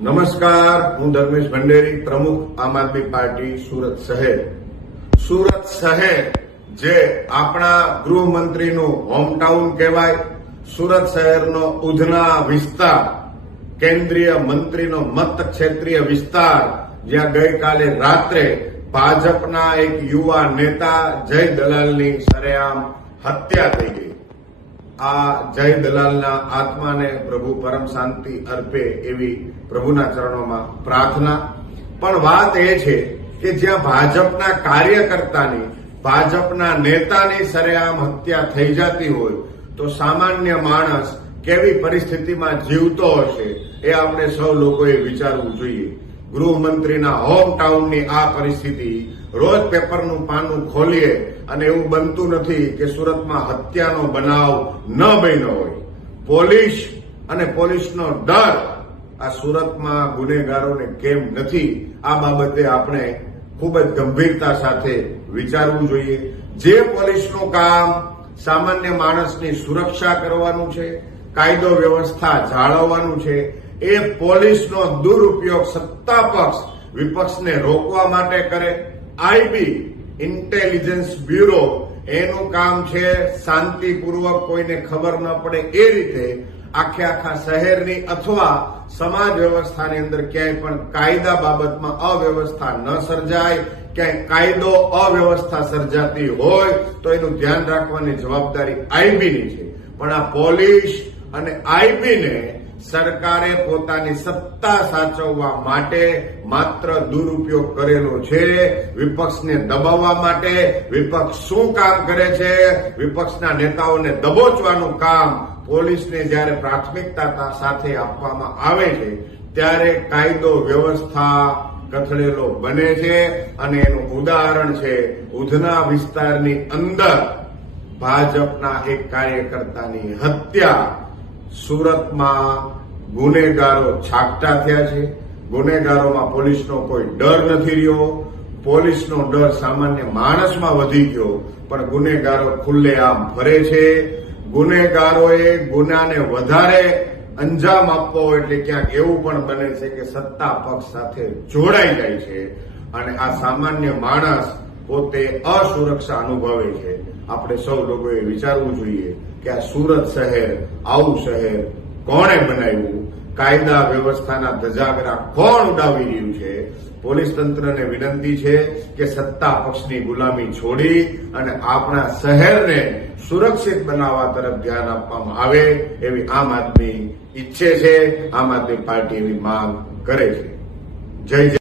નમસ્કાર, હું ધર્મેશ ભંડેરી, પ્રમુખ આમ આદમી પાર્ટી સુરત શહેર. સુરત શહેર જે આપણા ગૃહમંત્રીનું હોમટાઉન કહેવાય, સુરત શહેરનો ઉધના વિસ્તાર, કેન્દ્રીય મંત્રીનો મતક્ષેત્રીય વિસ્તાર, જ્યાં ગઈકાલે રાત્રે ભાજપના એક યુવા નેતા જય દલાલની સરેઆમ હત્યા થઈ ગઈ. આ જય દલાલના આત્માને પ્રભુ પરમ શાંતિ અર્પે એવી પ્રભુના ચરણોમાં પ્રાર્થના. પણ વાત એ છે કે જ્યાં ભાજપના કાર્યકર્તાની, ભાજપના નેતાની સરેઆમ હત્યા થઈ જતી હોય તો સામાન્ય માણસ કેવી પરિસ્થિતિમાં જીવતો હશે એ આપણે સૌ લોકોએ વિચારવું જોઈએ. ગૃહમંત્રીના હોમટાઉનની આ પરિસ્થિતિ, રોજ પેપરનું પાનું ખોલીએ અને એવું બનતું નથી કે સુરતમાં હત્યાનો બનાવ ન બન્યો હોય. પોલીસ અને પોલીસનો ડર આ સુરતમાં ગુનેગારોને કેમ નથી, આ બાબતે આપણે ખૂબ જ ગંભીરતા સાથે વિચારવું જોઈએ. જે પોલીસનું કામ સામાન્ય માણસની સુરક્ષા કરવાનું છે, કાયદો વ્યવસ્થા જાળવવાનું છે, એ પોલીસનો દુરુપયોગ સત્તા પક્ષ વિપક્ષને રોકવા માટે કરે. આઈબી ઇન્ટેલિજન્સ બ્યુરો એનું કામ છે શાંતિપૂર્વક, કોઈને ખબર ન પડે એ રીતે આખા શહેરની અથવા સમાજ વ્યવસ્થાની અંદર ક્યાંય પણ કાયદા બાબતમાં અવ્યવસ્થા ન સર્જાય. ક્યાંય કાયદો અવ્યવસ્થા સર્જાતી હોય તો એનું ધ્યાન રાખવાની જવાબદારી આઈબીની છે. પણ આ પોલીસ અને આઈબીને સરકારે પોતાની સત્તા સાચવવા માટે માત્ર દુરુપયોગ કરેલો છે. વિપક્ષને દબાવવા માટે વિપક્ષ શું કામ કરે છે, વિપક્ષના નેતાઓને દબોચવાનું કામ પોલીસને જ્યારે પ્રાથમિકતા સાથે આપવામાં આવે છે ત્યારે કાયદો વ્યવસ્થા કથળેલો બને છે. અને એનું ઉદાહરણ છે ઉધના વિસ્તારની અંદર ભાજપના એક કાર્યકર્તાની હત્યા. સુરતમાં ગુનેગારો છાકટા થયા છે. ગુનેગારોમાં પોલીસનો કોઈ ડર નથી રહ્યો. પોલીસનો ડર સામાન્ય માણસમાં વધી ગયો, પણ ગુનેગારો ખુલ્લેઆમ ફરે છે. ગુનેગારોએ ગુનાને વધારે અંજામ આપવો હોય એટલે ક્યાંક એવું પણ બને છે કે સત્તા પક્ષ સાથે જોડાઈ જાય છે અને આ સામાન્ય માણસ પોતે અસુરક્ષા અનુભવે છે. આપણે સૌ લોકોએ વિચારવું જોઈએ કે આ સુરત શહેર, આવું શહેર કોણે બનાવ્યું? કાયદા વ્યવસ્થાના ધજાગરા કોણ ઉડાવી રહ્યું છે? પોલીસ તંત્રને વિનંતી છે કે સત્તા પક્ષની ગુલામી છોડી અને આપણા શહેરને સુરક્ષિત બનાવવા તરફ ધ્યાન આપવામાં આવે એવી આમ આદમી ઈચ્છે છે. આમ આદમી પાર્ટી એવી માંગ કરે છે. જય જય.